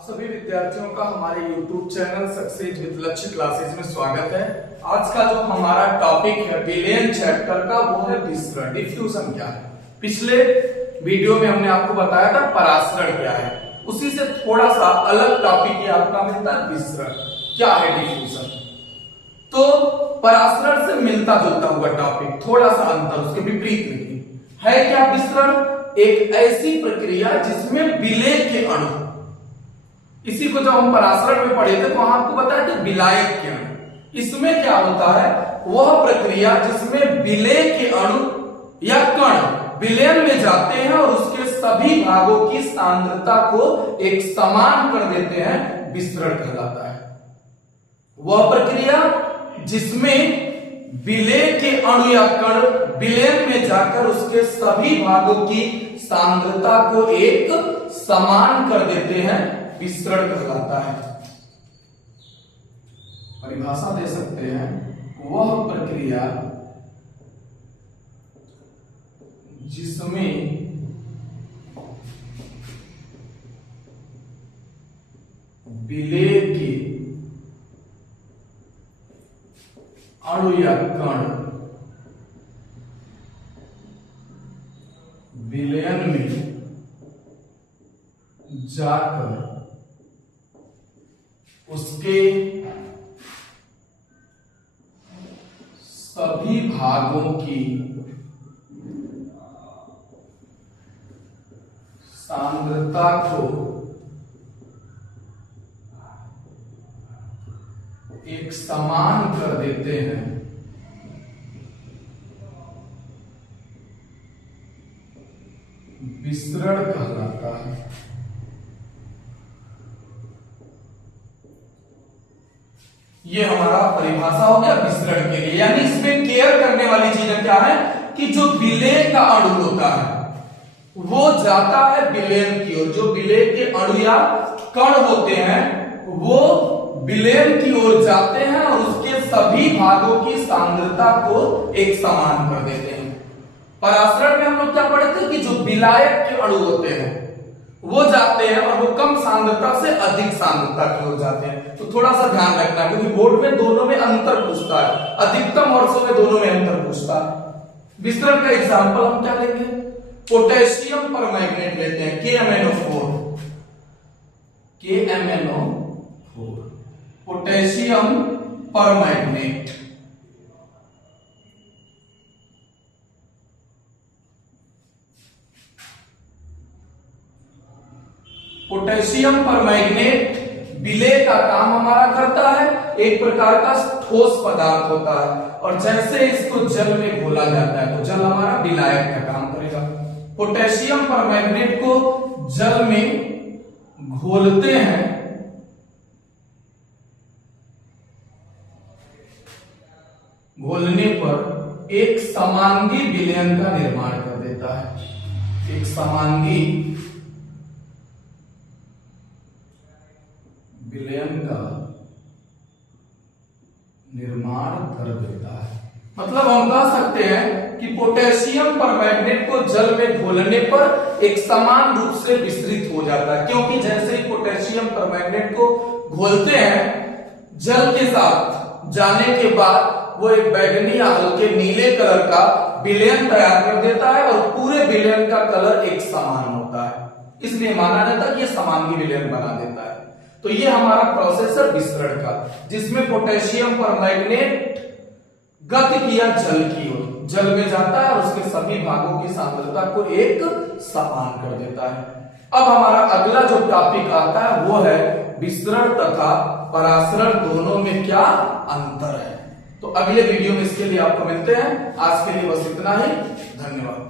सभी विद्यार्थियों का हमारे YouTube चैनल सक्सेस विद लक्ष्य क्लासेस में स्वागत है। आज का जो हमारा टॉपिक है विलेन चैप्टर का वो है विसरण। डिफ्यूजन क्या है? पिछले वीडियो में हमने आपको बताया था परासरण क्या है, उसी से थोड़ा सा अलग टॉपिक ये आपका मिलता है विसरण। क्या है डिफ्यूजन? तो परासरण से मिलता जुलता हुआ टॉपिक, थोड़ा सा अंतर, उसके विपरीत नहीं है। क्या विसरण? एक ऐसी प्रक्रिया जिसमें विलेय के अणु, इसी को जब हम परासरण में पढ़े थे तो वहां आपको बताया कि विलायक के अणु, इसमें क्या होता है वह प्रक्रिया जिसमें विलेय के अणु या कण विलयन में जाते हैं और उसके सभी भागों की सांद्रता को एक समान कर देते हैं, विसरण कहलाता है। वह प्रक्रिया जिसमें विलेय के अणु या कण विलयन में जाकर उसके सभी भागों की सांद्रता को एक समान कर देते हैं, विसरण कहलाता है। परिभाषा दे सकते हैं, वह प्रक्रिया जिसमें विलेय के अणु या कण विलयन में जाकर उसके सभी भागों की सांद्रता को एक समान कर देते हैं, विसरण कहलाता है। ये हमारा परिभाषा हो गया विसरण के लिए। यानी इसमें केयर करने वाली चीजें क्या है कि जो विलेय का अणु होता है वो जाता है विलयन की ओर, जो विलेय के अणु या कण होते हैं वो विलयन की ओर जाते हैं और उसके सभी भागों की सांद्रता को एक समान कर देते हैं। परासरण में हम लोग क्या पढ़े थे कि जो विलायक के अणु होते हैं वो जाते हैं और वो कम सांद्रता से अधिक सांद्रता की ओर जाते हैं। तो थोड़ा सा ध्यान रखना, क्योंकि बोर्ड में दोनों में अंतर पूछता है, अधिकतम वर्षों में दोनों में अंतर पूछता है। विसरण का एग्जाम्पल हम क्या लेंगे? पोटेशियम पर मैग्नेट लेते हैं, KMnO4, पोटेशियम पर मैग्नेट। पोटेशियम पर मैग्नेट विलेय का काम हमारा करता है, एक प्रकार का ठोस पदार्थ होता है, और जैसे इसको जल में घोला जाता है तो जल हमारा विलायक का काम करेगा। पोटेशियम पर मैग्नेट को जल में घोलते हैं, घोलने पर एक समांगी विलयन का निर्माण कर देता है, एक समांगी विलयन का निर्माण कर देता है। मतलब हम कह सकते हैं कि पोटेशियम पर मैग्नेट को जल में घोलने पर एक समान रूप से विस्तृत हो जाता है, क्योंकि जैसे ही पोटेशियम पर मैग्नेट को घोलते हैं जल के साथ जाने के बाद वो एक बैगनी या हल्के नीले कलर का विलयन तैयार कर देता है और पूरे विलयन का कलर एक समान होता है, इसलिए माना जाता है कि ये समांगी विलयन बना देता है। तो ये हमारा प्रोसेस है विसरण का, जिसमें पोटेशियम पर मैग्नेट गति किया जल की ओर, जल में जाता है और उसके सभी भागों की सांद्रता को एक समान कर देता है। अब हमारा अगला जो टॉपिक आता है वो है विसरण तथा परासरण दोनों में क्या अंतर है। तो अगले वीडियो में इसके लिए आपको मिलते हैं। आज के लिए बस इतना ही, धन्यवाद।